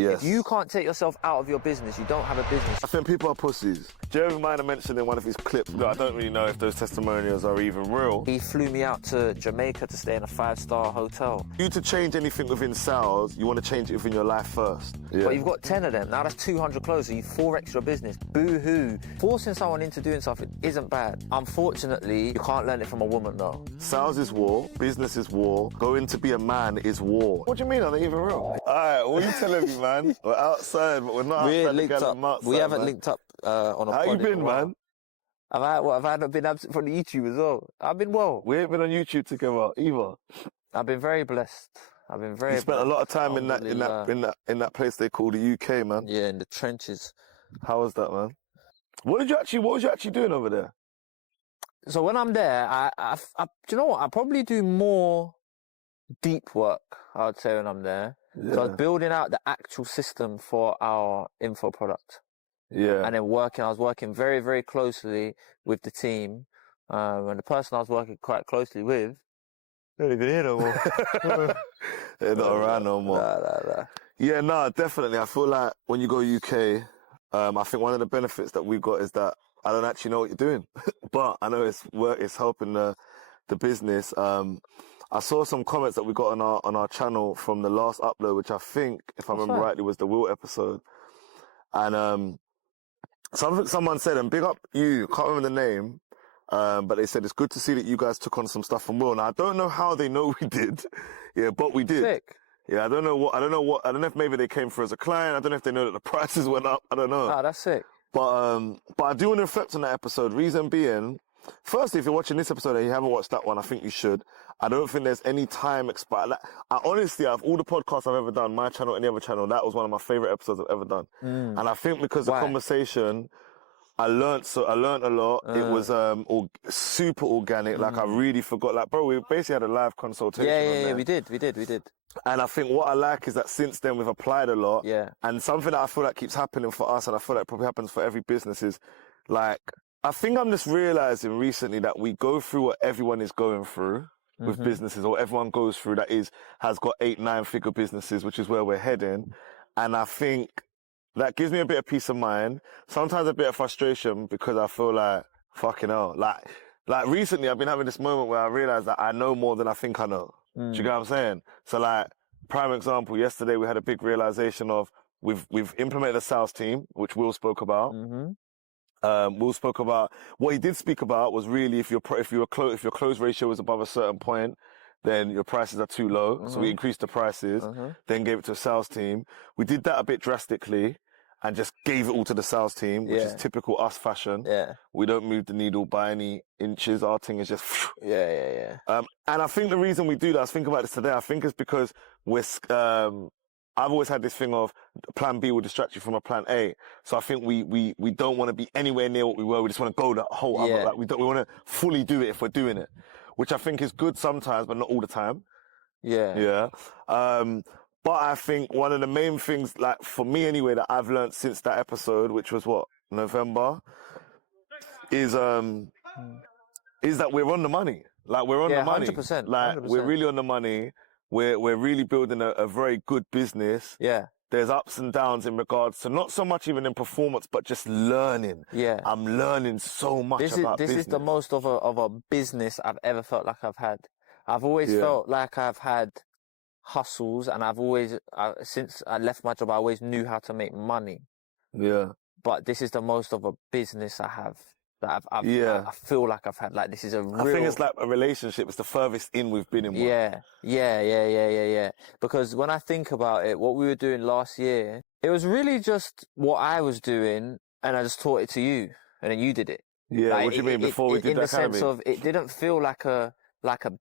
Yes. If you can't take yourself out of your business, you don't have a business. I think people are pussies. Jeremy Minor mentioned in one of his clips, I don't really know if those testimonials are even real. He flew me out to Jamaica to stay in a 5-star hotel. You to change anything within sales, you want to change it within your life first. Yeah. But you've got 10 of them. Now that's 200 clothes, so you've 4 extra business. Boo-hoo. Forcing someone into doing something isn't bad. Unfortunately, you can't learn it from a woman, though. Sales is war, business is war, going to be a man is war. What do you mean? Are they even real? All right, what are you telling me, man? We're outside, but we're not outside together. We haven't linked up on a How you been, man? I've not been absent from the YouTube as well. I've been well. We ain't been on YouTube together either. I've been very blessed. I've been very. You spent a lot of time in that place they call the UK, man. Yeah, in the trenches. How was that, man? What was you actually doing over there? So when I'm there, do you know what? I probably do more deep work, I would say, when I'm there. Yeah. So I was building out the actual system for our info product. Yeah. And then I was working very, very closely with the team. And the person I was working quite closely with, they're not even here no more. They're not around no more. Nah. Yeah, no, definitely. I feel like when you go UK, I think one of the benefits that we've got is that I don't actually know what you're doing, but I know it's helping the business. I saw some comments that we got on our channel from the last upload, which I think, if I remember rightly, was the Will episode. And someone said, and big up you, can't remember the name, but they said it's good to see that you guys took on some stuff from Will. Now I don't know how they know we did, yeah, but we did. Sick. Yeah, I don't know if maybe they came for as a client. I don't know if they know that the prices went up. I don't know. Ah, that's sick. But I do want to reflect on that episode. Reason being, firstly, if you're watching this episode and you haven't watched that one, I think you should. I don't think there's any time expired. I honestly, out of all the podcasts I've ever done, my channel, any other channel, that was one of my favorite episodes I've ever done. And I think because the conversation, I learned a lot. It was super organic. Like I really forgot. Like, bro, we basically had a live consultation. Yeah, we did. And I think what I like is that since then we've applied a lot. Yeah. And something that I feel like keeps happening for us, and I feel like probably happens for every business, is like, I think I'm just realizing recently that we go through what everyone is going through with businesses, or everyone goes through that has got 8-9 figure businesses, which is where we're heading. And I think that gives me a bit of peace of mind. Sometimes a bit of frustration because I feel like, fucking hell. Like recently I've been having this moment where I realize that I know more than I think I know. Do you get what I'm saying? So like, prime example, yesterday we had a big realization of we've implemented a sales team, which Will spoke about. Will spoke about, what he did speak about was really if your close ratio was above a certain point, then your prices are too low. So we increased the prices, then gave it to a sales team. We did that a bit drastically and just gave it all to the sales team, which is typical us fashion. Yeah. We don't move the needle by any inches. Our thing is just... Yeah. And I think the reason we do that, I was thinking about this today, I think it's because I've always had this thing of plan B will distract you from a plan A. So I think we don't want to be anywhere near what we were. We just want to go that whole other, like we want to fully do it if we're doing it, which I think is good sometimes, but not all the time. Yeah. But I think one of the main things, like for me anyway, that I've learned since that episode, which was November, is that we're on the money. Like we're on the money. 100%. Like 100%. we're really on the money. We're really building a very good business. Yeah. There's ups and downs in regards to not so much even in performance, but just learning. Yeah. I'm learning so much about business. This is the most of a business I've ever felt like I've had. I've always felt like I've had hustles, and since I left my job, I always knew how to make money. Yeah. But this is the most of a business I have. That I feel like I've had. Like, this is a real... I think it's like a relationship. It's the furthest in we've been in one. Yeah. Because when I think about it, what we were doing last year, it was really just what I was doing, and I just taught it to you, and then you did it. Yeah, like, what do you mean before we did that academy? In the sense of, it didn't feel like a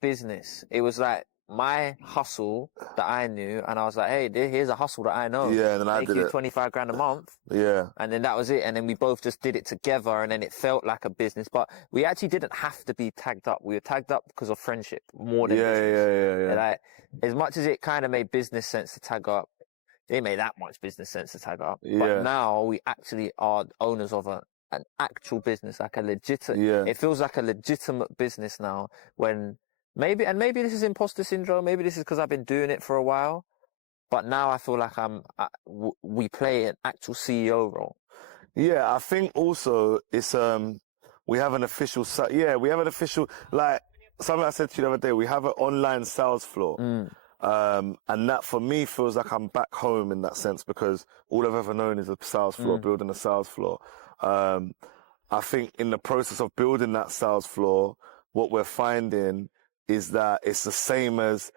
business. It was like my hustle that I knew, and I was like, hey, here's a hustle that I know. Yeah, and then I did it. 25 grand a month. Yeah. And then that was it. And then we both just did it together, and then it felt like a business. But we actually didn't have to be tagged up. We were tagged up because of friendship more than business. Yeah. Like, as much as it kind of made business sense to tag up, it didn't make that much business sense to tag up. Yeah. But now we actually are owners of an actual business, like a legitimate, it feels like a legitimate business now, when maybe this is imposter syndrome, maybe this is because I've been doing it for a while, But now I feel like we play an actual CEO role. Yeah, I think also it's we have an official we have an official, like something I said to you the other day, we have an online sales floor. And that for me feels like I'm back home in that sense, because all I've ever known is a sales floor, building a sales floor. I think in the process of building that sales floor, what we're finding is that it's the same as,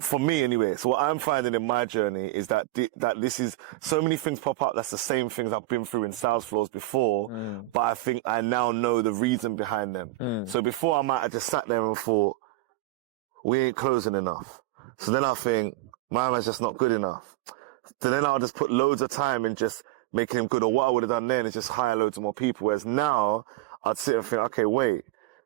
for me anyway, so what I'm finding in my journey is that that this is, so many things pop up that's the same things I've been through in sales floors before, but I think I now know the reason behind them. So before I might have just sat there and thought, we ain't closing enough. So then I think, my man's just not good enough. So then I'll just put loads of time in just making him good, or what I would have done then is just hire loads of more people. Whereas now, I'd sit and think, okay, wait,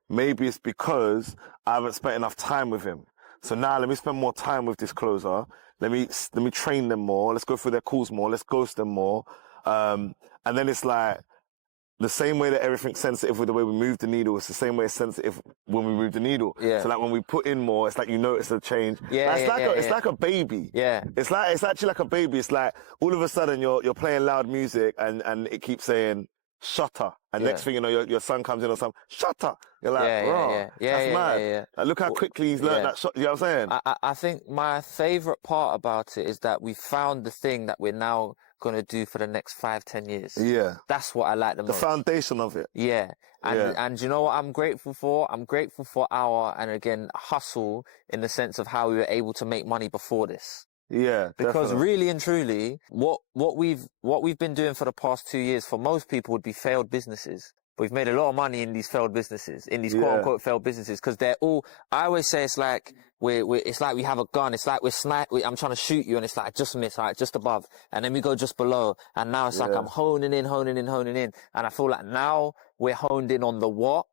maybe it's because I haven't spent enough time with him. So now let me spend more time with this closer. Let me train them more. Let's go through their calls more. Let's ghost them more. And then it's like the same way that everything's sensitive with the way we move the needle. It's the same way it's sensitive when we move the needle. Yeah. So like when we put in more, it's like you notice a change. Yeah, like it's like a baby. Yeah. It's actually like a baby. It's like all of a sudden you're playing loud music and it keeps saying shutter. And next thing you know, your son comes in or something, shutter. You're like, that's mad. Like, look how quickly he's learned that shot. You know what I'm saying? I think my favourite part about it is that we found the thing that we're now going to do for the next 5-10 years. Yeah. That's what I like the most. The foundation of it. Yeah. And you know what I'm grateful for? I'm grateful for our, and again, hustle in the sense of how we were able to make money before this. Yeah, because definitely. really and truly, what we've been doing for the past 2 years for most people would be failed businesses. But we've made a lot of money in these failed businesses, in these quote unquote failed businesses, because they're all. I always say it's like it's like we have a gun. It's like I'm trying to shoot you, and it's like I just miss, right, just above, and then we go just below, and now it's like I'm honing in, and I feel like now we're honed in on the what.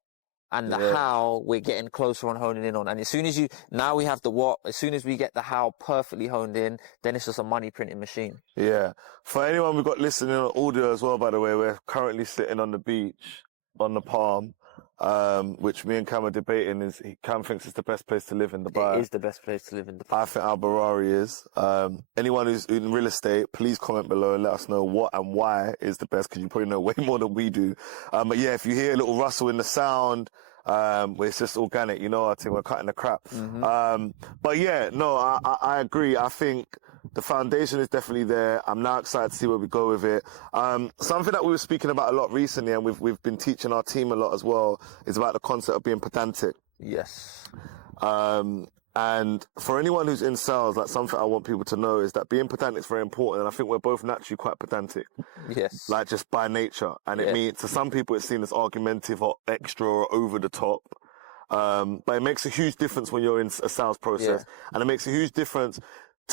And the how we're getting closer on honing in on. And as soon as now we have the what, as soon as we get the how perfectly honed in, then it's just a money printing machine. Yeah. For anyone we've got listening on audio as well, by the way, we're currently sitting on the beach, on the Palm, which me and Cam are debating. Cam thinks it's the best place to live in Dubai. It is the best place to live in Dubai. I think Al Barari is. Anyone who's in real estate, please comment below and let us know what and why is the best, because you probably know way more than we do. But yeah, if you hear a little rustle in the sound, it's just organic, you know, I think we're cutting the crap. But yeah, no, I agree. I think the foundation is definitely there. I'm now excited to see where we go with it. Something that we were speaking about a lot recently, and we've been teaching our team a lot as well, is about the concept of being pedantic. Yes. And for anyone who's in sales, like something I want people to know is that being pedantic is very important. And I think we're both naturally quite pedantic. Yes. Like just by nature. And it means, to some people, it's seen as argumentative or extra or over the top. But it makes a huge difference when you're in a sales process. And it makes a huge difference.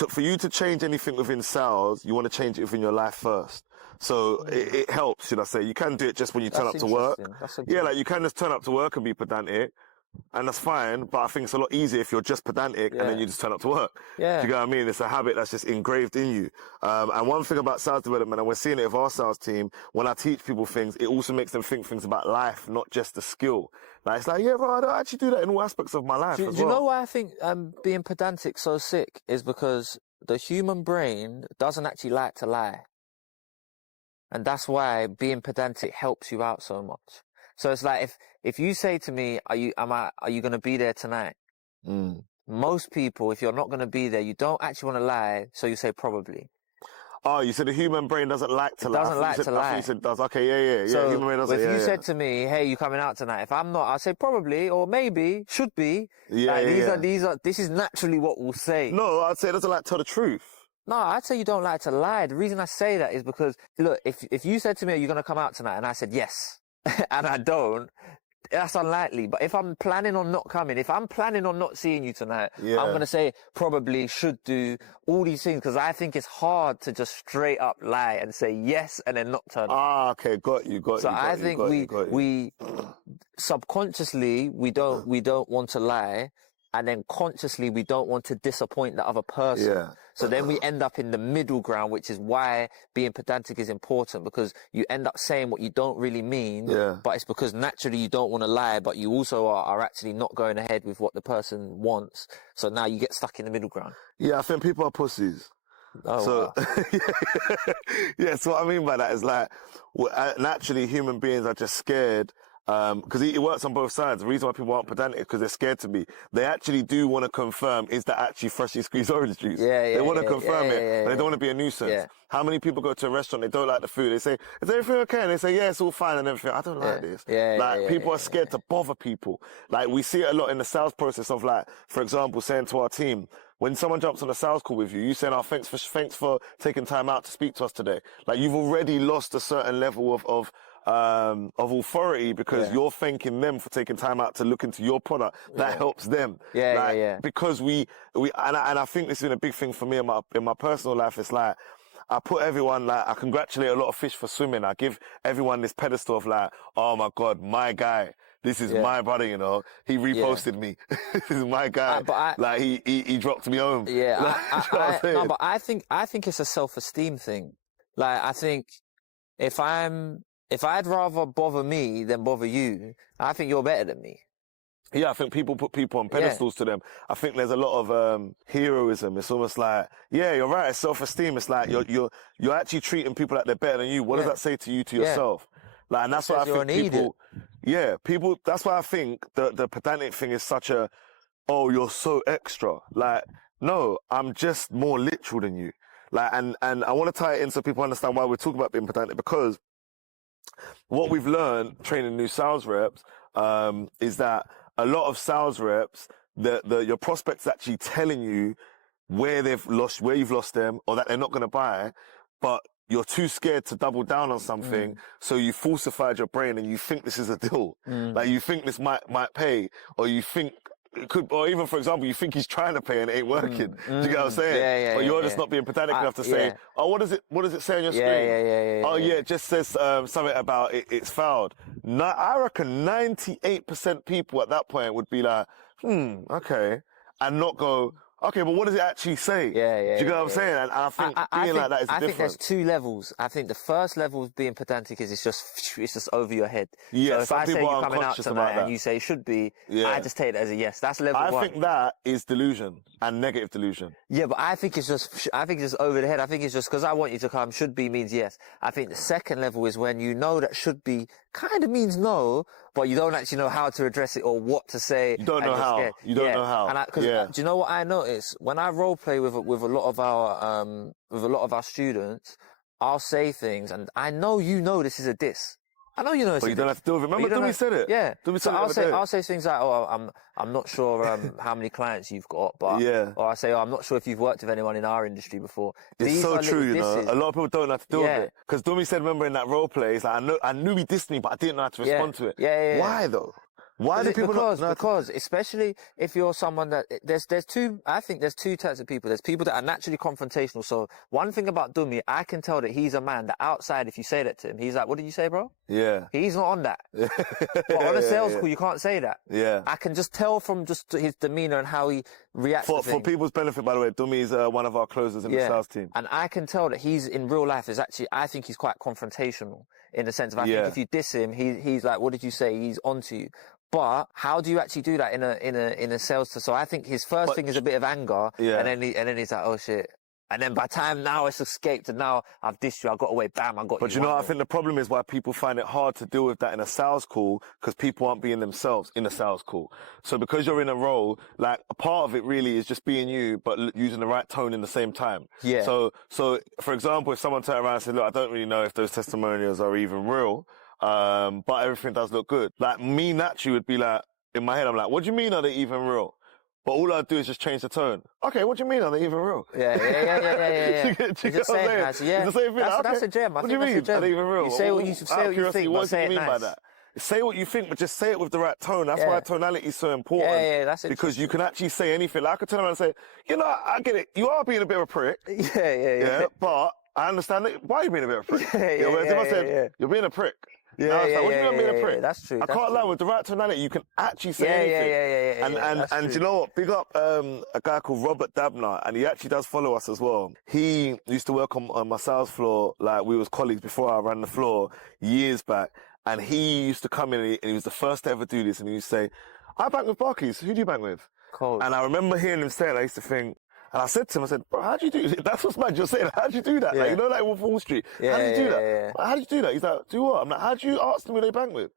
For you to change anything within sales, you want to change it within your life first. So it helps, should I say. You can do it just when you turn up to work. Yeah, like you can just turn up to work and be pedantic. And that's fine, but I think it's a lot easier if you're just pedantic and then you just turn up to work. Yeah. Do you get what I mean? It's a habit that's just engraved in you. And one thing about sales development, and we're seeing it with our sales team, when I teach people things, it also makes them think things about life, not just the skill. Like, it's like, yeah, bro, I don't actually do that in all aspects of my life as well. Do you know why I think being pedantic so sick is because the human brain doesn't actually like to lie. And that's why being pedantic helps you out so much. So it's like if you say to me, are you going to be there tonight? Most people, if you're not going to be there, you don't actually want to lie, so you say probably. Oh, you said the human brain doesn't like to lie. Doesn't like to lie. You said does. Okay, yeah. So human brain doesn't. If you said to me, hey, you coming out tonight? If I'm not, I'll say probably or maybe, should be. These are. This is naturally what we'll say. No, I'd say it doesn't like to tell the truth. No, I'd say you don't like to lie. The reason I say that is because, look, if you said to me, are you going to come out tonight? And I said yes. And I don't, that's unlikely. But if I'm planning on not coming, if I'm planning on not seeing you tonight, I'm going to say probably, should do, all these things, because I think it's hard to just straight up lie and say yes and then not turn up. Ah, okay, got you. So I think we subconsciously, we don't want to lie, and then consciously we don't want to disappoint the other person. Yeah. So then we end up in the middle ground, which is why being pedantic is important, because you end up saying what you don't really mean, but it's because naturally you don't want to lie, but you also are actually not going ahead with what the person wants. So now you get stuck in the middle ground. Yeah, I think people are pussies. Oh, So, wow. yeah, so what I mean by that is like, naturally human beings are just scared, because it works on both sides. The reason why people aren't pedantic is because they're scared to be. They actually do want to confirm, is that actually freshly squeezed orange juice? They want to confirm it, but they don't want to be a nuisance. Yeah. How many people go to a restaurant, they don't like the food, they say, is everything okay? And they say, yeah, it's all fine and everything. I don't like this. People are scared to bother people. Like, we see it a lot in the sales process of, like, for example, saying to our team, when someone jumps on a sales call with you, you saying, oh, thanks for taking time out to speak to us today. Like, you've already lost a certain level of authority because you're thanking them for taking time out to look into your product. That helps them. Because and I think this has been a big thing for me in my personal life. It's like, I put everyone, like, I congratulate a lot of fish for swimming. I give everyone this pedestal of, like, oh my God, my guy. This is my brother, you know. He reposted me. This is my guy. Like, he dropped me home. Yeah. Like, no, but I think it's a self-esteem thing. Like, I think if I'd rather bother me than bother you, I think you're better than me. Yeah, I think people put people on pedestals to them. I think there's a lot of heroism. It's almost like, yeah, you're right. It's self-esteem. It's like you're actually treating people like they're better than you. What does that say to you, to yourself? Like, and that's why I think people. That's why I think the pedantic thing is such a, oh, you're so extra. Like, no, I'm just more literal than you. Like, and I want to tie it in so people understand why we're talking about being pedantic, because what we've learned training new sales reps is that a lot of sales reps, your prospects actually telling you where you've lost them, or that they're not going to buy, but you're too scared to double down on something, so you falsified your brain and you think this is a deal. Like, you think this might pay, or you think it could, or even, for example, you think he's trying to pay and it ain't working. Do you get what I'm saying? But you're just not being pedantic enough to say, oh, what does it say on your screen? Oh, yeah, it just says something about it's fouled. I reckon 98% people at that point would be like, okay, and not go, okay, but what does it actually say? Do you get what I'm saying? And I think being like that is different. I think there's two levels. I think the first level of being pedantic is it's just over your head. Yeah, so if I say you're coming out tonight and you say it should be, I just take it as a yes. That's level one. I think that is delusion and negative delusion. Yeah, but I think it's just over the head. I think it's just because I want you to come, should be means yes. I think the second level is when you know that should be kind of means no, but you don't actually know how to address it or what to say. You don't know how. You don't know how. And do you know what I notice? When I role play with a lot of our students, I'll say things, and I know this is a diss. I know you know. But you don't have to do it. Remember, Dummy said it. Yeah. So I'll say things like, "Oh, I'm not sure how many clients you've got," but or I say, "Oh, I'm not sure if you've worked with anyone in our industry before." It's so true, you know. A lot of people don't have to deal with it. Because Dummy said, remember in that role play, it's like, I knew he dissed me, but I didn't know how to respond to it. Why though? Why do people because especially if you're someone that I think there's two types of people. There's people that are naturally confrontational. So one thing about Dummy, I can tell that he's a man that outside, if you say that to him, he's like, what did you say, bro? Yeah. He's not on that. But on a sales call, you can't say that. Yeah. I can just tell from just his demeanor and how he reacts to things. For people's benefit, by the way, Dummy is one of our closers in the sales team. And I can tell that he's in real life I think he's quite confrontational in the sense of, I think if you diss him, he's like, what did you say? He's onto you. But how do you actually do that in a sales? So I think his first thing is a bit of anger, and then he's like, oh shit. And then by the time now it's escaped and now I've dissed you, I got away, bam, I got you. But you know, I think the problem is why people find it hard to deal with that in a sales call, because people aren't being themselves in a sales call. So because you're in a role, like, a part of it really is just being you, but using the right tone in the same time. Yeah. So for example, if someone turned around and said, look, I don't really know if those testimonials are even real, but everything does look good. Like, me naturally would be like, in my head, I'm like, what do you mean are they even real? But all I do is just change the tone. Okay, what do you mean are they even real? Yeah. Do you get what I'm saying? It's the same thing. That's a gem. What do you mean? Are they even real? You say what you think, what but say do you mean by that? Say what you think, but just say it with the right tone. That's why tonality is so important. Yeah, that's because you can actually say anything. Like, I could turn around and say, you know, I get it. You are being a bit of a prick. Yeah. But I understand it. Why are you being a bit of a prick? Whereas if I said, you're being a prick. What do you mean being a prick? That's true. I can't lie, with the right tonality, you can actually say anything. And you know what? Big up a guy called Robert Dabner, and he actually does follow us as well. He used to work on my sales floor, like, we was colleagues before I ran the floor years back. And he used to come in and he was the first to ever do this. And he used to say, I bank with Barclays. Who do you bank with? Cold. And I remember hearing him say it. I used to think, And I said to him, I said, bro, how'd you do it? That's what's mad. You're saying, how'd you do that? Yeah. Like, you know, like Wolf of Wall Street. Yeah, How did you do that? yeah. Like, how did you do that? He's like, do what? I'm like, how'd you ask them who they bank with?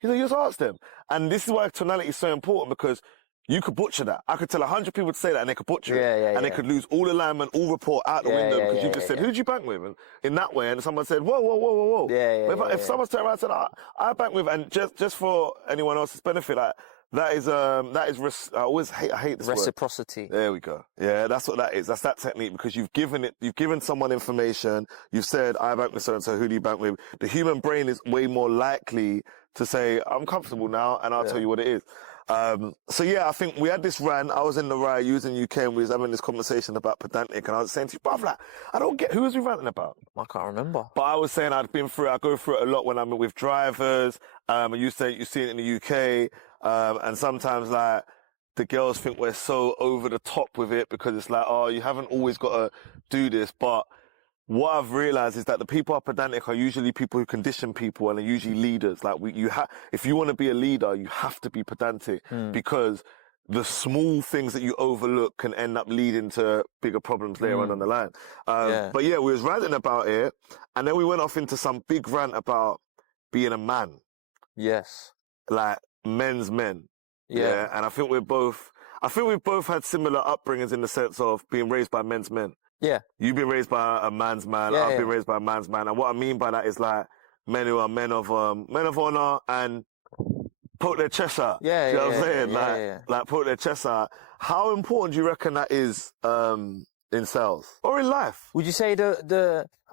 He's like, you just ask them. And this is why tonality is so important, because you could butcher that. I could tell 100 people to say that and they could butcher it. And they could lose all alignment, all report out the window because you just said, who'd you bank with? And in that way, and someone said, whoa. If someone's turned around and said, I bank with, and just for anyone else's benefit, like, I hate this reciprocity. Word. There we go. Yeah, that's what that is. That's that technique, because you've given someone information. You've said, I bank with so-and-so, who do you bank with? The human brain is way more likely to say, I'm comfortable now, and I'll tell you what it is. So yeah, I think we had this rant. I was in the ride, you was in UK, and we was having this conversation about pedantic, and I was saying to you, bruv, like, I don't get, who was we ranting about? I can't remember. But I was saying I go through it a lot when I'm with drivers, and you say you see it in the UK, and sometimes like the girls think we're so over the top with it because it's like, oh, you haven't always got to do this, but what I've realized is that the people who are pedantic are usually people who condition people and are usually leaders. Like if you want to be a leader, you have to be pedantic because the small things that you overlook can end up leading to bigger problems later on the line. But yeah, we was ranting about it, and then we went off into some big rant about being a man. Yes. Like men's men. Yeah. And I think we've both had similar upbringings in the sense of being raised by men's men. Yeah. You've been raised by a man's man. I've been raised by a man's man. And what I mean by that is like men who are men of honor and poke their chest out. Yeah, you know what I'm saying? Like poke their chest out. How important do you reckon that is in sales or in life? Would you say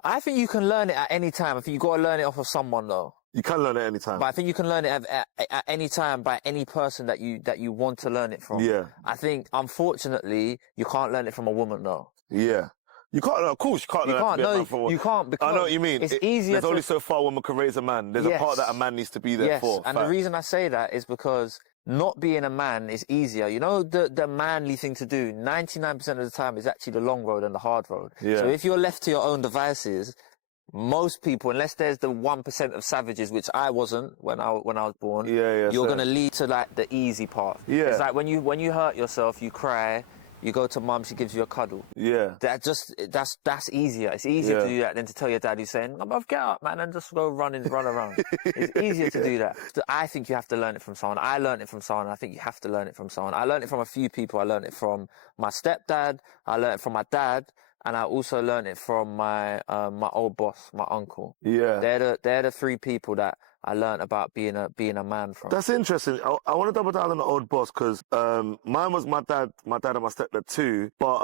I think you can learn it at any time. I think you got to learn it off of someone though. You can learn it any time. But I think you can learn it at any time by any person that you want to learn it from. Yeah. I think, unfortunately, you can't learn it from a woman though. Yeah. You can't, of course, you can't learn that from a man. You can't, because I know what you mean. It's easier. There's only so far a woman can raise a man. There's a part that a man needs to be there for. And the reason I say that is because not being a man is easier. You know, the manly thing to do 99% of the time is actually the long road and the hard road. Yeah. So if you're left to your own devices, most people, unless there's the 1% of savages, which I wasn't when I was born, you're going to lead to like the easy path. Yeah. It's like when you hurt yourself, you cry, you go to mum, she gives you a cuddle. Yeah. That's easier. It's easier to do that than to tell your dad who's saying, "Love, get up, man, and just go run around." It's easier to do that. So I think you have to learn it from someone. I learned it from someone. I think you have to learn it from someone. I learned it from a few people. I learned it from my stepdad. I learned it from my dad. And I also learned it from my old boss, my uncle. Yeah. They're the three people that I learned about being a man from. That's interesting. I want to double down on the old boss because mine was my dad and my stepdad too. But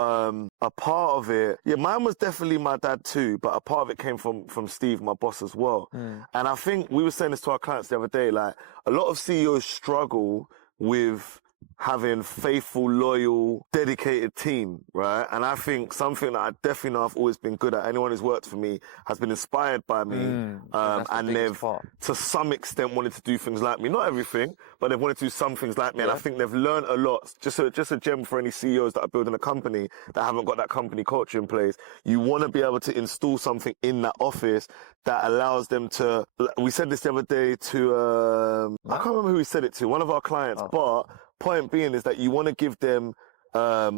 a part of it, mine was definitely my dad too. But a part of it came from Steve, my boss as well. And I think we were saying this to our clients the other day. Like a lot of CEOs struggle with having faithful, loyal, dedicated team, right? And I think something that I definitely know I've always been good at, anyone who's worked for me has been inspired by me. And they've, to some extent, wanted to do things like me. Not everything, but they've wanted to do some things like me. And I think they've learned a lot. Just a gem for any CEOs that are building a company that haven't got that company culture in place. You want to be able to install something in that office that allows them to, we said this the other day to, I can't remember who we said it to, one of our clients, but point being is that you want to give them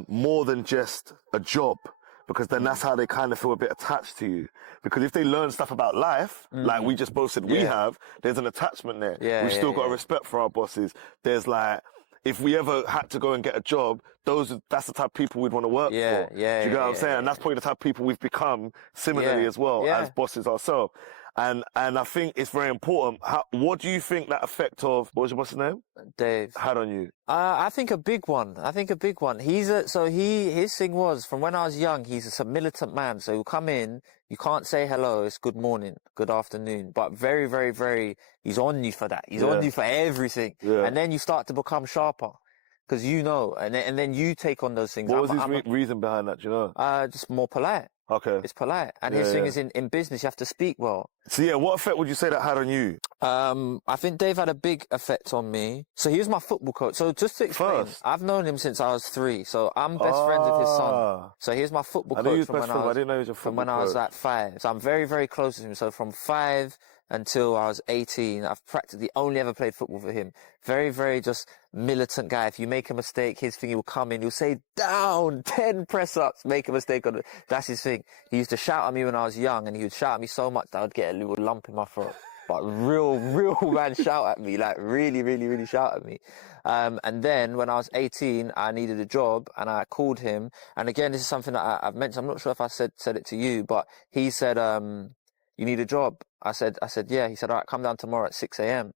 more than just a job, because then that's how they kind of feel a bit attached to you. Because if they learn stuff about life, like we just both said we have, there's an attachment there. We've still got a respect for our bosses. There's like, if we ever had to go and get a job, that's the type of people we'd want to work for. Do you get what I'm saying? And that's probably the type of people we've become similarly as well as bosses ourselves. And I think it's very important. What do you think that effect of, what was your boss's name? Dave. Had on you? I think a big one. His thing was, from when I was young, he's a militant man. So he'll come in, you can't say hello, it's good morning, good afternoon. But very, very, very, he's on you for that. He's on you for everything. Yeah. And then you start to become sharper. Because you know, and then you take on those things. What was his reason behind that, do you know? Just more polite. Okay. It's polite. And his thing is in business, you have to speak well. So yeah, what effect would you say that had on you? I think Dave had a big effect on me. So he was my football coach. So just to explain, I've known him since I was 3. So I'm best friends with his son. So he was my football coach from when I was like 5. So I'm very, very close to him. So from 5 until I was 18, I've practically only ever played football for him. Very, very just militant guy. If you make a mistake, his thing, he will come in, he'll say, down, 10 press-ups, make a mistake on it. That's his thing. He used to shout at me when I was young, and he would shout at me so much that I would get a little lump in my throat. But real man shout at me, like really, really, really shout at me. And then when I was 18, I needed a job, and I called him. And again, this is something that I've mentioned. I'm not sure if I said it to you, but he said, you need a job? I said, yeah. He said, all right, come down tomorrow at 6 a.m.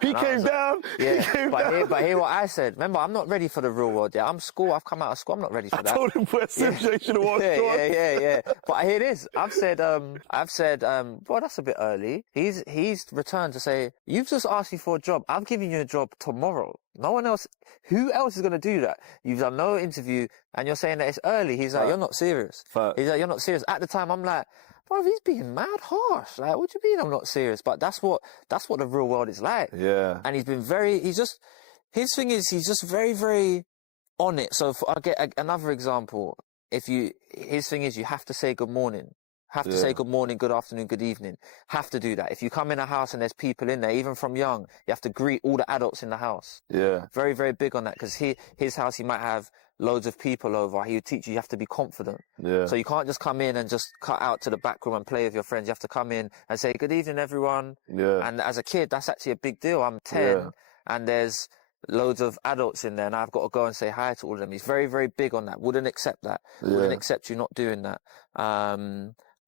He came down. Yeah, but hear what I said. Remember, I'm not ready for the real world. Yeah, I've come out of school. I'm not ready for that. I told him what situation it was. Yeah. But I hear this. I've said, well, that's a bit early. He's returned to say, you've just asked me for a job. I'm giving you a job tomorrow. No one else. Who else is going to do that? You've done no interview, and you're saying that it's early. He's like, you're not serious. He's like, you're not serious. At the time, I'm like, bro, he's being mad harsh. Like, what do you mean I'm not serious? But that's what the real world is like. Yeah. And his thing is, he's just very, very on it. So I'll get another example. His thing is, you have to say good morning. Have to say good morning, good afternoon, good evening. Have to do that. If you come in a house and there's people in there, even from young, you have to greet all the adults in the house. Yeah. Very, very big on that, because his house, he might have loads of people over. He would teach you have to be confident. Yeah. So you can't just come in and just cut out to the back room and play with your friends. You have to come in and say, good evening, everyone. Yeah. And as a kid, that's actually a big deal. I'm 10 and there's loads of adults in there, and I've got to go and say hi to all of them. He's very, very big on that. Wouldn't accept that. Wouldn't accept you not doing that.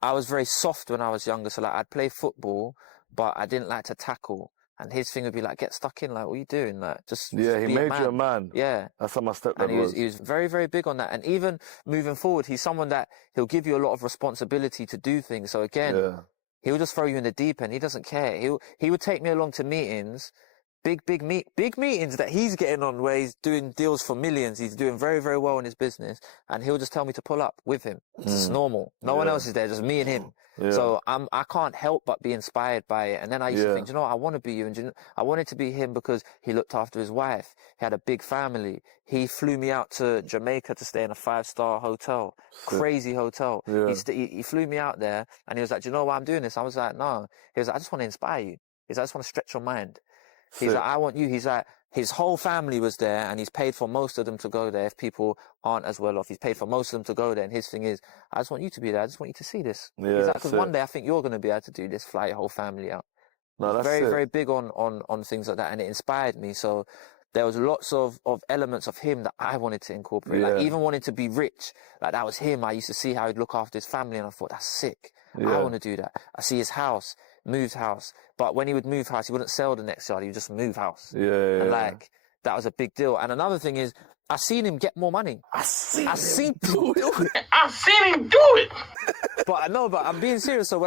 I was very soft when I was younger. So like, I'd play football, but I didn't like to tackle. And his thing would be like, get stuck in, like, what are you doing? Like, just he be made you a man. Yeah. That's how my stepdad and he was very, very big on that. And even moving forward, he's someone that he'll give you a lot of responsibility to do things. So again, he'll just throw you in the deep end. He doesn't care. He would take me along to meetings, big meetings that he's getting on, where he's doing deals for millions. He's doing very, very well in his business, and he'll just tell me to pull up with him. It's just normal. No one else is there, just me and him. Yeah. So I can't help but be inspired by it. And then I used to think, you know what, I want to be you. And I wanted to be him because he looked after his wife. He had a big family. He flew me out to Jamaica to stay in a 5-star hotel, crazy hotel. Yeah. He flew me out there, and he was like, do you know why I'm doing this? I was like, no. He was like, I just want to inspire you. He's like, I just want to stretch your mind. He's like, I want you. He's like, his whole family was there, and he's paid for most of them to go there. If people aren't as well off, he's paid for most of them to go there. And his thing is, I just want you to be there. I just want you to see this. Yeah, he's like, because one day I think you're going to be able to do this, fly your whole family out. No, that's very, very big on things like that, and it inspired me. So there was lots of elements of him that I wanted to incorporate. Like even wanting to be rich, like that was him. I used to see how he'd look after his family, and I thought, that's sick. I want to do that. I see his house, moved house. But when he would move house, he wouldn't sell the next yard. He would just move house. And like, that was a big deal. And another thing is, I seen him get more money. I seen him do it. But I'm being serious. So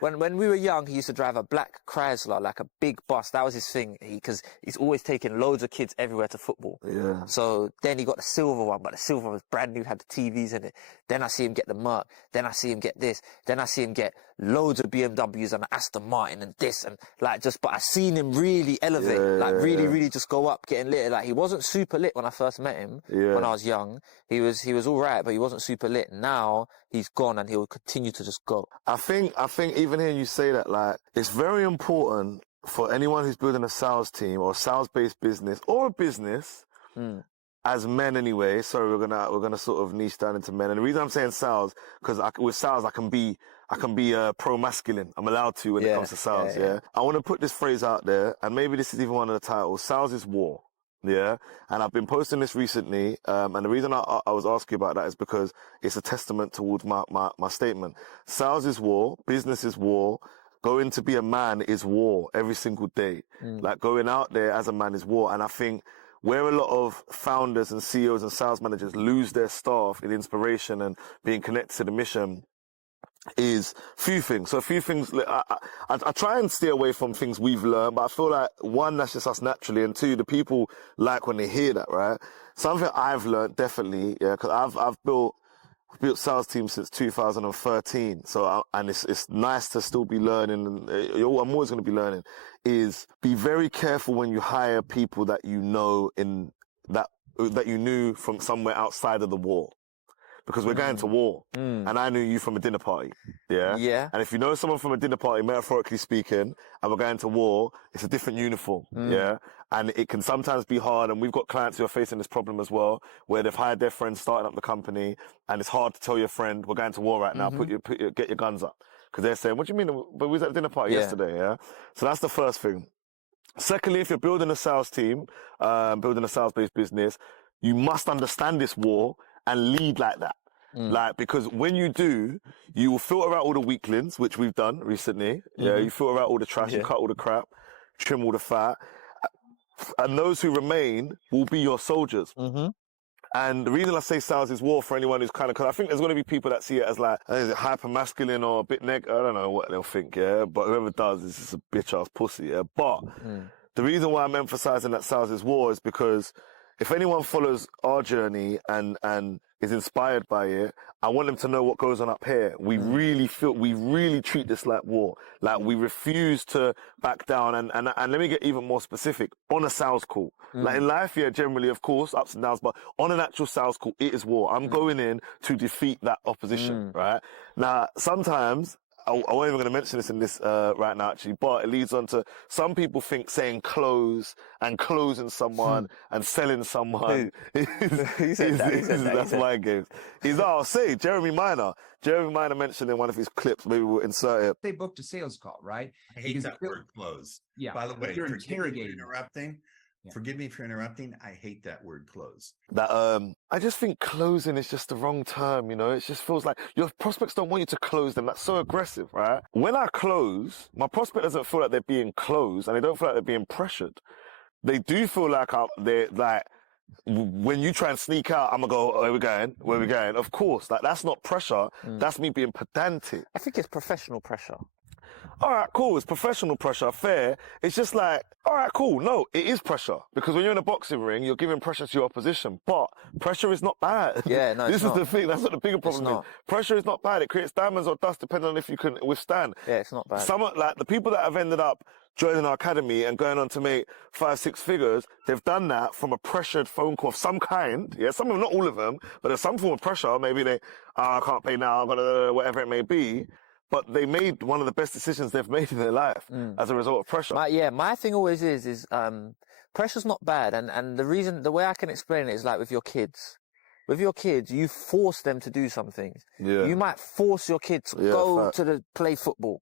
when we were young, he used to drive a black Chrysler, like a big bus. That was his thing. Because he's always taking loads of kids everywhere to football. Yeah. So then he got the silver one, but the silver was brand new, had the TVs in it. Then I see him get the Merc. Then I see him get this. Then I see him get loads of BMWs and an Aston Martin and this and like but I seen him really elevate, really just go up, getting lit. Like he wasn't super lit when I first met him when I was young. He was all right, but he wasn't super lit. Now he's gone, and he'll continue to just go. I think even hearing you say that, like, it's very important for anyone who's building a sales team or a sales-based business or a business. As men anyway, so we're gonna sort of niche down into men. And the reason I'm saying sales, because with sales I can be pro-masculine. I'm allowed to when it comes to sales. Yeah. I want to put this phrase out there, and maybe this is even one of the titles. Sales is war. Yeah. And I've been posting this recently, and the reason I was asking about that is because it's a testament towards my statement. Sales is war. Business is war. Going to be a man is war every single day. Like going out there as a man is war. And I think where a lot of founders and CEOs and sales managers lose their staff in inspiration and being connected to the mission is few things. So a few things, I try and steer away from things we've learned, but I feel like, one, that's just us naturally, and two, the people like when they hear that, right? Something I've learned, definitely, because I've built We've built sales team since 2013. So, and it's nice to still be learning. And I'm always going to be learning. Is be very careful when you hire people that you know that you knew from somewhere outside of the war. Because we're going to war. And I knew you from a dinner party. Yeah? Yeah. And if you know someone from a dinner party, metaphorically speaking, and we're going to war, it's a different uniform. Yeah? And it can sometimes be hard. And we've got clients who are facing this problem as well, where they've hired their friends starting up the company. And it's hard to tell your friend, we're going to war right now. Get your guns up. Because they're saying, what do you mean? But we was at the dinner party yesterday. Yeah? So that's the first thing. Secondly, if you're building a sales team, building a sales-based business, you must understand this war and lead like that. Like, because when you do, you will filter out all the weaklings, which we've done recently. Yeah, you filter out all the trash, you cut all the crap, trim all the fat. And those who remain will be your soldiers. And the reason I say sales is war for anyone who's kind of, because I think there's going to be people that see it as like, is it hyper masculine or a bit I don't know what they'll think, yeah. But whoever does is just a bitch ass pussy, yeah. But the reason why I'm emphasizing that sales is war is because if anyone follows our journey and is inspired by it, I want them to know what goes on up here. We really treat this like war. Like we refuse to back down. And let me get even more specific. On a sales call. Like in life, yeah, generally, of course, ups and downs, but on an actual sales call, it is war. I'm going in to defeat that opposition, right? Now, sometimes, I wasn't even going to mention this in this right now, actually, but it leads on to some people think saying close and closing someone and selling someone that's my game. I'll say Jeremy Minor. Jeremy Minor mentioned in one of his clips, maybe we'll insert it. They booked a sales call, right? I hate that word close. Yeah. By the way, you're forgive me for interrogating. interrupting. Forgive me for interrupting. I hate that word close. That I just think closing is just the wrong term, you know? It just feels like your prospects don't want you to close them. That's so aggressive, right? When I close, my prospect doesn't feel like they're being closed and they don't feel like they're being pressured. They do feel like they're like, when you try and sneak out, I'm gonna go, oh, where we going? Where we going? Of course, like that's not pressure. That's me being pedantic. I think it's professional pressure. All right, cool. It's professional pressure, fair. It's just like, all right, cool. No, it is pressure. Because when you're in a boxing ring, you're giving pressure to your opposition. But pressure is not bad. Yeah, no, This is the thing. That's what the bigger problem is. Pressure is not bad. It creates diamonds or dust depending on if you can withstand. Yeah, it's not bad. Some, like the people that have ended up joining our academy and going on to make 5-6 figures, they've done that from a pressured phone call of some kind. Yeah, some of them, not all of them, but there's some form of pressure. Maybe they, I can't pay now, I've got to, whatever it may be. But they made one of the best decisions they've made in their life as a result of pressure. My thing always is pressure's not bad. And the way I can explain it is like with your kids. With your kids, you force them to do something. Yeah. You might force your kids to go to play football.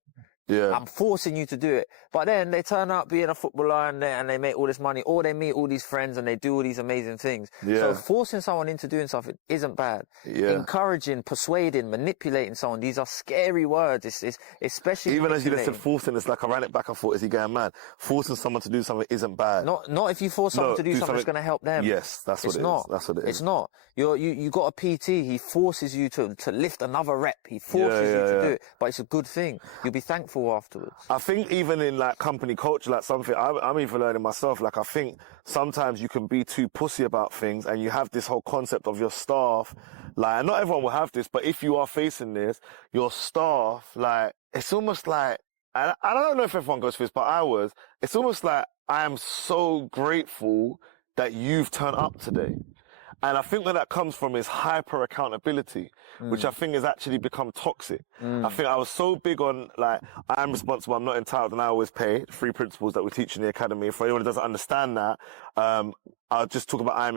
Yeah. I'm forcing you to do it. But then they turn out being a footballer and they make all this money, or they meet all these friends and they do all these amazing things. Yeah. So forcing someone into doing something isn't bad. Yeah. Encouraging, persuading, manipulating someone, these are scary words. It's especially even as you just said forcing, it's like I ran it back and thought, is he going mad? Forcing someone to do something isn't bad. Not if you force someone to do something that's going to help them. Yes, that's what it is. That's what it is. It's not. You got a PT, he forces you to lift another rep. He forces you to do it. But it's a good thing. You'll be thankful afterwards. I think even in like company culture, like something I'm even learning myself, like I think sometimes you can be too pussy about things and you have this whole concept of your staff, like, and not everyone will have this, but if you are facing this, your staff, like, it's almost like, and I don't know if everyone goes through this, but it's almost like I am so grateful that you've turned up today. And I think where that comes from is hyper accountability, which I think has actually become toxic. I think I was so big on, like, I'm responsible, I'm not entitled, and I always pay. 3 principles that we teach in the academy. For anyone who doesn't understand that, I'll just talk about I'm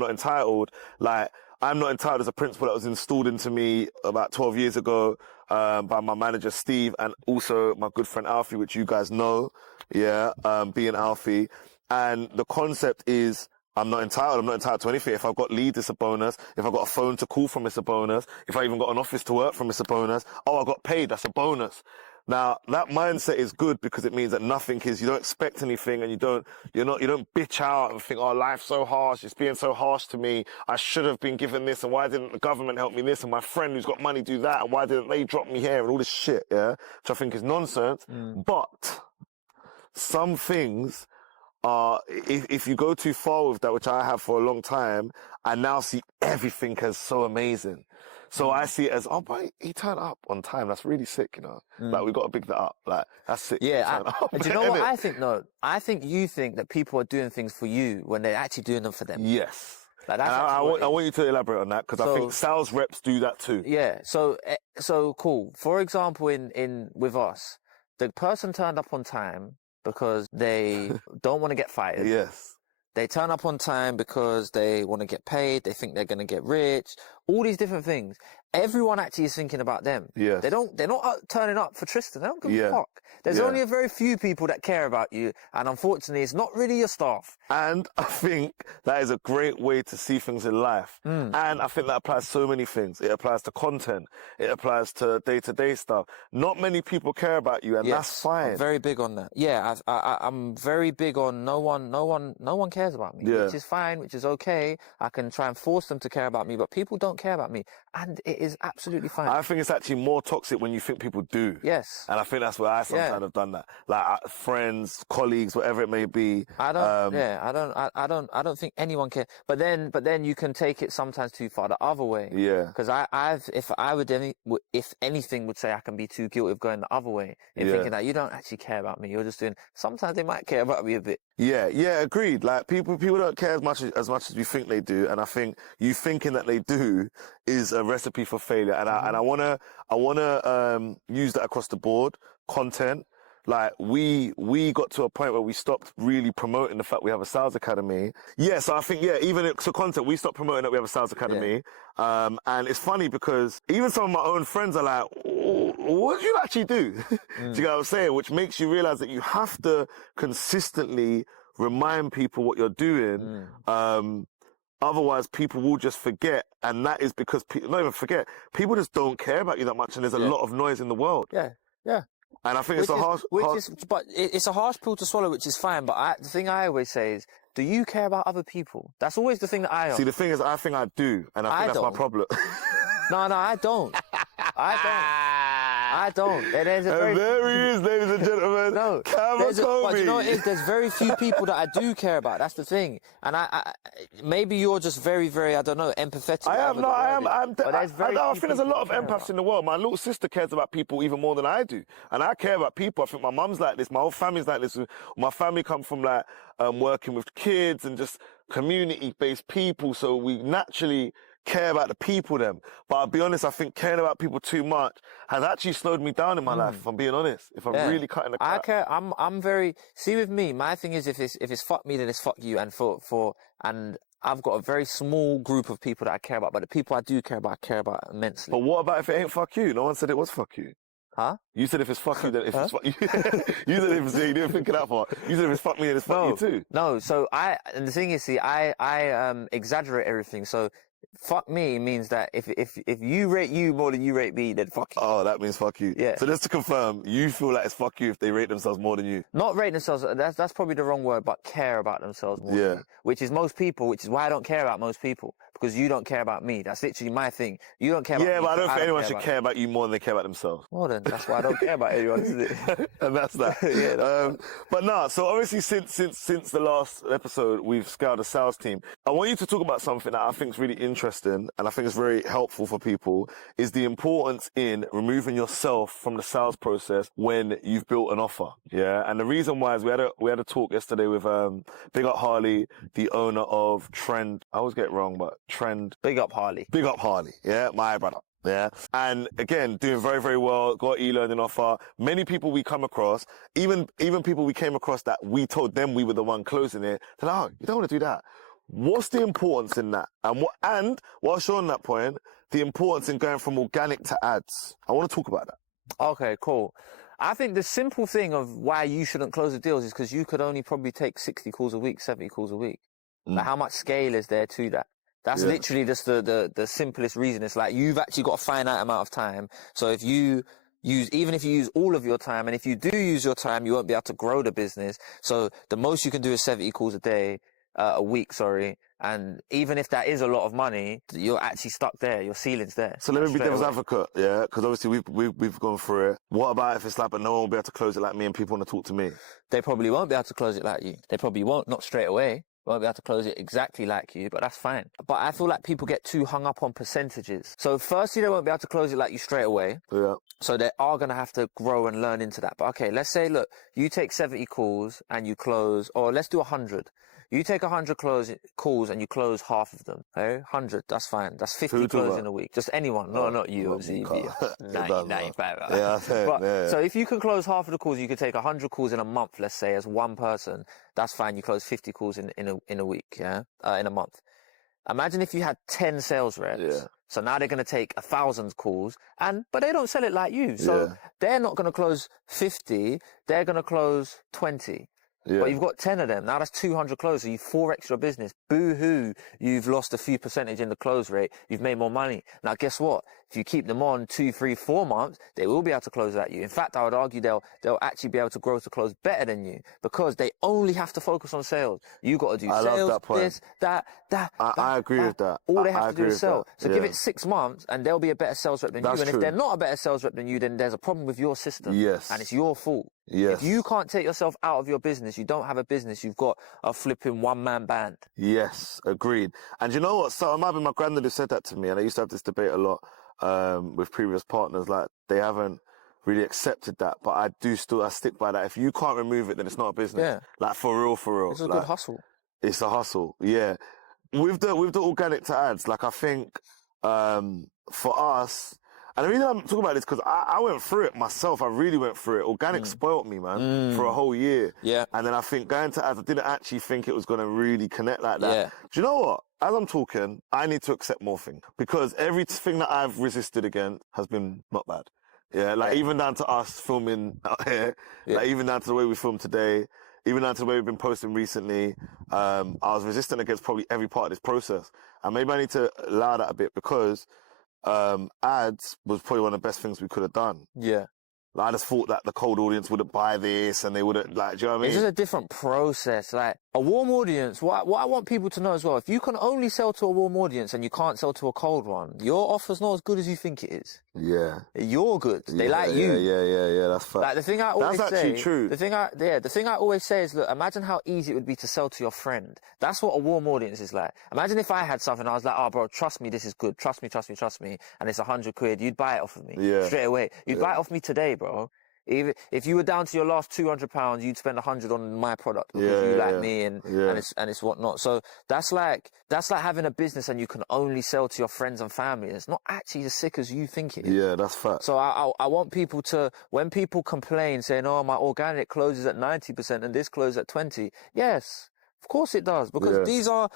not entitled. Like, I'm not entitled as a principle that was installed into me about 12 years ago by my manager, Steve, and also my good friend, Alfie, which you guys know, being Alfie. And the concept is, I'm not entitled to anything. If I've got leads, it's a bonus. If I've got a phone to call from, it's a bonus. If I even got an office to work from, it's a bonus. Oh, I got paid, that's a bonus. Now, that mindset is good because it means that nothing is, you don't expect anything and you don't bitch out and think, oh, life's so harsh, it's being so harsh to me. I should have been given this, and why didn't the government help me this, and my friend who's got money do that, and why didn't they drop me here, and all this shit, yeah? Which I think is nonsense. But some things, if you go too far with that, which I have for a long time, I now see everything as so amazing. So I see it as, oh, but he turned up on time. That's really sick, you know. Like, we got to big that up. Like, that's sick. Yeah. Do you know what I think, though? I think you think that people are doing things for you when they're actually doing them for them. Yes. Like, that's I want you to elaborate on that, because I think sales reps do that too. Yeah. So cool. For example, with us, the person turned up on time because they don't want to get fired. Yes. They turn up on time because they want to get paid. They think they're going to get rich. All these different things. Everyone actually is thinking about them. Yes. They're not turning up for Tristan. They don't give a fuck. There's only a very few people that care about you. And unfortunately, it's not really your staff. And I think that is a great way to see things in life. And I think that applies to so many things. It applies to content. It applies to day-to-day stuff. Not many people care about you, and that's fine. I'm very big on that. Yeah, I'm very big on no one cares about me, which is fine, which is okay. I can try and force them to care about me, but people don't care about me. And it is absolutely fine. I think it's actually more toxic when you think people do. Yes. And I think that's where I sometimes have done that. Like friends, colleagues, whatever it may be. I don't think anyone cares. But then you can take it sometimes too far the other way. Yeah. Because if anything would say I can be too guilty of going the other way in thinking that you don't actually care about me. You're just doing, sometimes they might care about me a bit. Yeah, agreed. Like people don't care as much as we think they do, and I think you thinking that they do is a recipe for failure. And I wanna use that across the board. Content, like we got to a point where we stopped really promoting the fact we have a sales academy. Yeah, so I think content, we stopped promoting that we have a sales academy. And it's funny because even some of my own friends are like, what do you actually do? Do you know what I'm saying? Which makes you realize that you have to consistently remind people what you're doing. Otherwise, people will just forget. And that is because, not even forget, people just don't care about you that much. And there's a lot of noise in the world. Yeah. And I think but it's a harsh pill to swallow, which is fine. But the thing I always say is, do you care about other people? That's always the thing that I see. The thing is, I think I do, and I think that's my problem. No, I don't. I don't. And there he is, ladies and gentlemen. No, but you know what it is? There's very few people that I do care about. That's the thing. And I maybe you're just very, very, I don't know, empathetic. I think there's a lot of empaths in the world. My little sister cares about people even more than I do. And I care about people. I think my mum's like this. My whole family's like this. My family come from like working with kids and just community-based people. So we naturally care about the people them. But I'll be honest, I think caring about people too much has actually slowed me down in my life, if I'm being honest. If I'm really cutting the crap. I care. I'm very, see with me, my thing is if it's fuck me, then it's fuck you. And I've got a very small group of people that I care about, but the people I do care about, I care about immensely. But what about if it ain't fuck you? No one said it was fuck you. Huh? You said if it's fuck you, then if it's fuck you. You said if it's, you didn't think of that part. You said if it's fuck me, then it's fuck you too. No, so and the thing is, see, I exaggerate everything. So fuck me means that if you rate you more than you rate me, then fuck you. Oh, that means fuck you. Yeah. So just to confirm, you feel like it's fuck you if they rate themselves more than you? Not rate themselves, that's probably the wrong word, but care about themselves more than you. Which is most people, which is why I don't care about most people. Because you don't care about me. That's literally my thing. You don't care about me. Yeah, but I don't think anyone should care about you more than they care about themselves. Well then, that's why I don't care about anyone, isn't it? And that's that. But no, so obviously since the last episode, we've scaled a sales team. I want you to talk about something that I think is really interesting and I think is very helpful for people, is the importance in removing yourself from the sales process when you've built an offer. Yeah. And the reason why is we had a talk yesterday with Big Up Harley, the owner of Trend. I always get it wrong, but Trend. Big Up Harley. Big Up Harley. Yeah, my brother. Yeah. And again, doing very, very well, got e-learning offer. Many people we come across, even people we came across that we told them we were the one closing it, they're like, oh, you don't want to do that. What's the importance in that? And whilst you're on that point, the importance in going from organic to ads. I want to talk about that. Okay, cool. I think the simple thing of why you shouldn't close the deals is because you could only probably take 60 calls a week, 70 calls a week. Like how much scale is there to that? That's literally just the simplest reason. It's like you've actually got a finite amount of time. So if you even if you use all of your time, and if you do use your time, you won't be able to grow the business. So the most you can do is 70 calls a week, sorry. And even if that is a lot of money, you're actually stuck there. Your ceiling's there. So let me be devil's advocate, yeah? Because obviously we've gone through it. What about if it's like, but no one will be able to close it like me and people want to talk to me? They probably won't be able to close it like you. They probably won't, not straight away. won't be able to close it exactly like you, but that's fine. But I feel like people get too hung up on percentages. So firstly, they won't be able to close it like you straight away. Yeah. So they are going to have to grow and learn into that. But okay, let's say, look, you take 70 calls and you close, or let's do 100. You take 100 calls and you close half of them. Okay? 100, that's fine. That's 50 closes in a week. Just anyone. No, not you, obviously. 95. So if you can close half of the calls, you could take 100 calls in a month, let's say, as one person. That's fine. You close 50 calls in a week, yeah? In a month. Imagine if you had 10 sales reps. Yeah. So now they're going to take 1,000 calls, but they don't sell it like you. So they're not going to close 50. They're going to close 20. Yeah. But you've got 10 of them. Now that's 200 closes. So you 4x your business. Boo-hoo. You've lost a few percentage in the close rate. You've made more money. Now guess what? If you keep them on 2, 3, 4 months, they will be able to close at you. In fact, I would argue they'll actually be able to grow to close better than you because they only have to focus on sales. You got to do sales, love that point. this, that. I agree with that. All they have to do is sell. So yeah. give it 6 months and they'll be a better sales rep than you. And if they're not a better sales rep than you, then there's a problem with your system. Yes. And it's your fault. Yes. If you can't take yourself out of your business, you don't have a business, you've got a flipping one-man band. Yes, agreed. And you know what? So my granddad who said that to me, and I used to have this debate a lot with previous partners, like they haven't really accepted that, but I stick by that. If you can't remove it, then it's not a business. Yeah. Like for real. It's a good hustle. It's a hustle, yeah. With the organic to ads, like I think for us, and the reason I'm talking about this because I went through it myself. I really went through it. Organic spoilt me, man, for a whole year. Yeah. And then I think going to ads, I didn't actually think it was going to really connect like that. Yeah. Do you know what? As I'm talking, I need to accept more things because everything that I've resisted against has been not bad. Yeah, like even down to us filming out here, like even down to the way we film today, even down to the way we've been posting recently, I was resistant against probably every part of this process. And maybe I need to allow that a bit because ads was probably one of the best things we could have done. Yeah. Like, I just thought that the cold audience wouldn't buy this and they wouldn't, like, do you know what I mean? It's just a different process. Like, a warm audience, what I want people to know as well, if you can only sell to a warm audience and you can't sell to a cold one, your offer's not as good as you think it is. Yeah. You're good. They like you. Yeah, that's fact. Like, the thing I always that's actually true. The thing I always say is, look, imagine how easy it would be to sell to your friend. That's what a warm audience is like. Imagine if I had something, I was like, oh, bro, trust me, this is good. Trust me. And it's 100 quid. You'd buy it off of me. Yeah. Straight away. You'd buy it off me today, bro. Even if you were down to your last £200, you'd spend 100 on my product because you like me and it's whatnot. So that's like having a business and you can only sell to your friends and family. It's not actually as sick as you think it is. Yeah, that's fact. So I want people to, when people complain saying, oh, my organic closes at 90% and this closes at 20%. Yes. Of course it does, because these are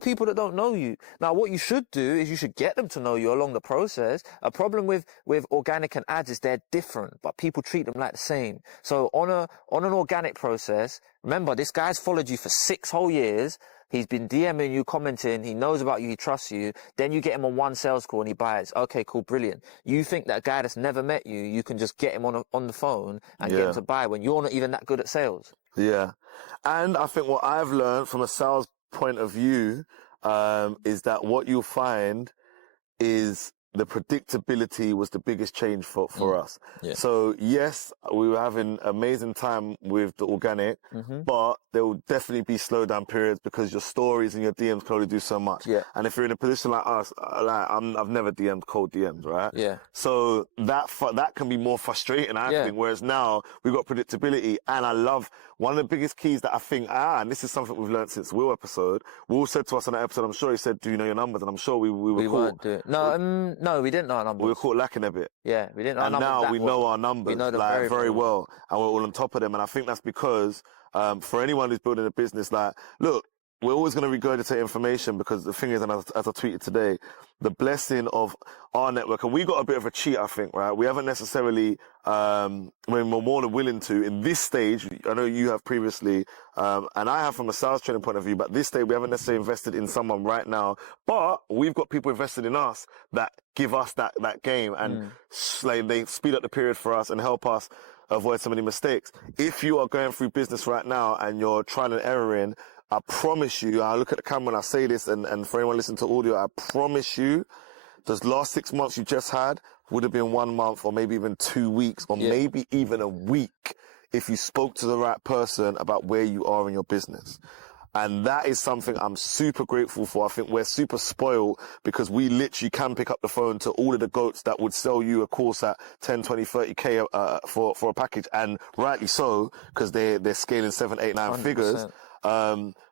people that don't know you. Now, what you should do is you should get them to know you along the process. A problem with organic and ads is they're different, but people treat them like the same. So on an organic process, remember, this guy's followed you for 6 whole years. He's been DMing you, commenting. He knows about you. He trusts you. Then you get him on one sales call and he buys. Okay, cool, brilliant. You think that guy that's never met you, you can just get him on the phone and get him to buy when you're not even that good at sales. Yeah. And I think what I've learned from a sales point of view is that what you'll find is the predictability was the biggest change for us. Yeah. So yes, we were having amazing time with the organic, but there will definitely be slowdown periods because your stories and your DMs can only do so much. Yeah. And if you're in a position like us, I've never DM'd cold DMs, right? Yeah. So that can be more frustrating, I think. Whereas now we've got predictability, and I love one of the biggest keys that I think, and this is something we've learned since Will episode. Will said to us on that episode, I'm sure he said, "Do you know your numbers?" And I'm sure we were caught. No, we didn't know our numbers. We were caught lacking a bit. Yeah, we didn't know our numbers. And now we know our numbers, like very well, and we're all on top of them. And I think that's because for anyone who's building a business, like, look, we're always going to regurgitate information because the thing is, and as I tweeted today, the blessing of our network, and we got a bit of a cheat, I think, right? We haven't necessarily, when we're more than willing to, in this stage, I know you have previously, and I have from a sales training point of view, but this stage we haven't necessarily invested in someone right now, but we've got people invested in us that give us that game and they speed up the period for us and help us avoid so many mistakes. If you are going through business right now and you're trying and erroring, I promise you, I look at the camera and I say this, and for anyone listening to audio, I promise you, those last 6 months you just had would have been 1 month or maybe even 2 weeks or maybe even a week if you spoke to the right person about where you are in your business. And that is something I'm super grateful for. I think we're super spoiled because we literally can pick up the phone to all of the goats that would sell you a course at 10, 20, 30K for a package. And rightly so, because they're scaling 7, 8, 9 figures.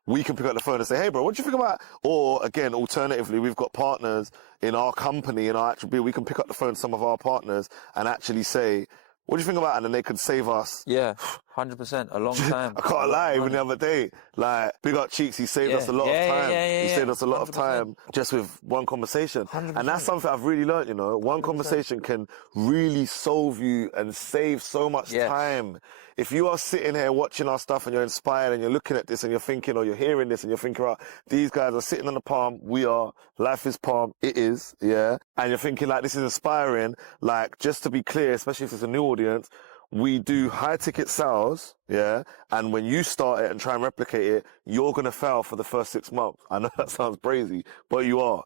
We can pick up the phone and say, hey, bro, what do you think about? Or again, alternatively, we've got partners in our company, in our actual, we can pick up the phone to some of our partners and actually say, what do you think about it? And then they could save us. Yeah, 100%. A long time. I can't lie, even the other day, like, big up Cheeks, he saved us a lot of time. He saved us a lot 100%. Of time just with one conversation. 100%. And that's something I've really learned, you know. One 100%. Conversation can really solve you and save so much time. If you are sitting here watching our stuff and you're inspired and you're looking at this and you're thinking, or you're hearing this and you're thinking, right, these guys are sitting on the palm, we are, life is palm, it is, yeah. And you're thinking like, this is inspiring, like, just to be clear, especially if it's a new audience, we do high ticket sales, yeah, and when you start it and try and replicate it, you're going to fail for the first 6 months. I know that sounds crazy, but you are.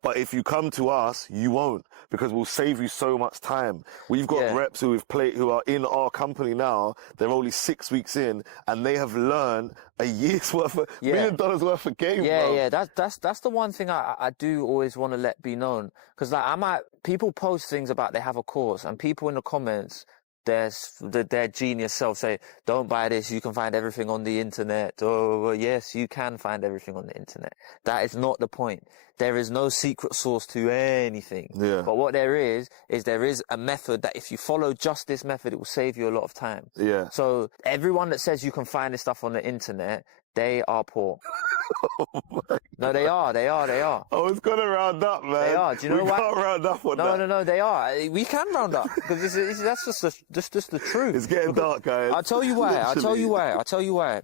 But if you come to us, you won't, because we'll save you so much time. We've got reps who are in our company now, they're only 6 weeks in, and they have learned a year's worth of, $1 million worth of game, bro. Yeah, that's the one thing I do always want to let be known. Because like people post things about they have a course, and people in the comments, their genius self say, don't buy this, you can find everything on the internet. Oh, well, yes, you can find everything on the internet. That is not the point. There is no secret source to anything. Yeah. But what there is a method that if you follow just this method, it will save you a lot of time. Yeah. So everyone that says you can find this stuff on the internet, they are poor. No, they are. I was gonna round up, man. They are. Do you know we why? Can't round up on that. No, they are. We can round up because that's just the truth. It's getting dark, guys. I'll tell you why.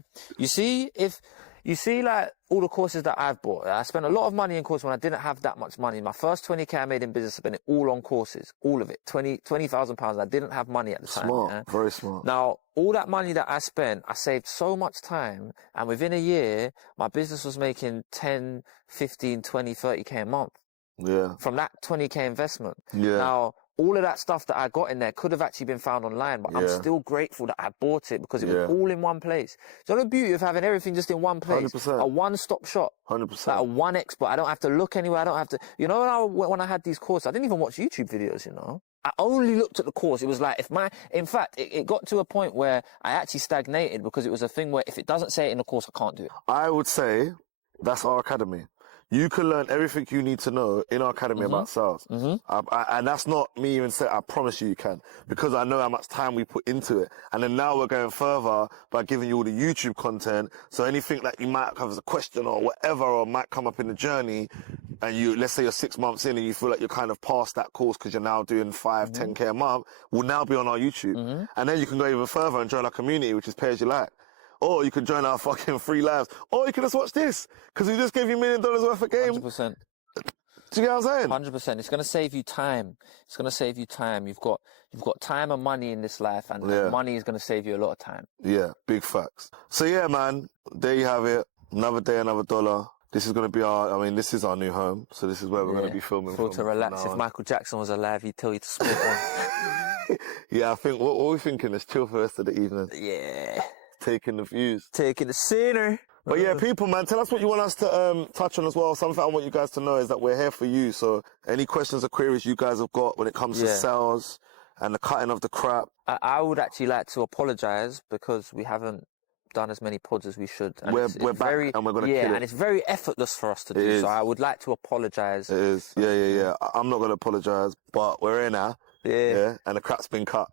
You see, like all the courses that I've bought, I spent a lot of money in courses when I didn't have that much money. My first 20K I made in business, I spent it all on courses, all of it, £20,000. I didn't have money at the time. Smart, very smart. Now, all that money that I spent, I saved so much time, and within a year, my business was making 10, 15, 20, 30K a month. Yeah. From that 20K investment. Yeah. Now, all of that stuff that I got in there could have actually been found online, but I'm still grateful that I bought it because it was all in one place. So the beauty of having everything just in one place, 100%. a one-stop shop, 100%, like a one expert. I don't have to look anywhere. I don't have to, you know, when I had these courses, I didn't even watch YouTube videos, you know. I only looked at the course. It was like, in fact, it got to a point where I actually stagnated because it was a thing where if it doesn't say it in the course, I can't do it. I would say that's our academy. You can learn everything you need to know in our academy about sales. And that's not me even saying, I promise you can, because I know how much time we put into it. And then now we're going further by giving you all the YouTube content. So anything that you might have as a question or whatever, or might come up in the journey, and let's say you're 6 months in and you feel like you're kind of past that course because you're now doing 5, 10K a month, will now be on our YouTube. And then you can go even further and join our community, which is pay as you like. Or you can join our fucking free lives. Or you can just watch this, because we just gave you $1 million worth of game. 100%. Do you get what I'm saying? 100%. It's going to save you time. It's going to save you time. You've got time and money in this life, and money is going to save you a lot of time. Yeah, big facts. So yeah, man, there you have it. Another day, another dollar. This is going to be this is our new home. So this is where we're going to be filming. Feel to relax. If Michael Jackson was alive, he'd tell you to smoke one. Yeah, I think what we're thinking is chill for the rest of the evening. Yeah. Taking the views. Taking the center. But yeah, people, man, tell us what you want us to touch on as well. Something I want you guys to know is that we're here for you. So any questions or queries you guys have got when it comes to sales and the cutting of the crap. I would actually like to apologise because we haven't done as many pods as we should. And we're back and we're going to kill it. And it's very effortless for us to do. So I would like to apologise. It is. Yeah. I'm not going to apologise, but we're here now. Yeah. And the crap's been cut.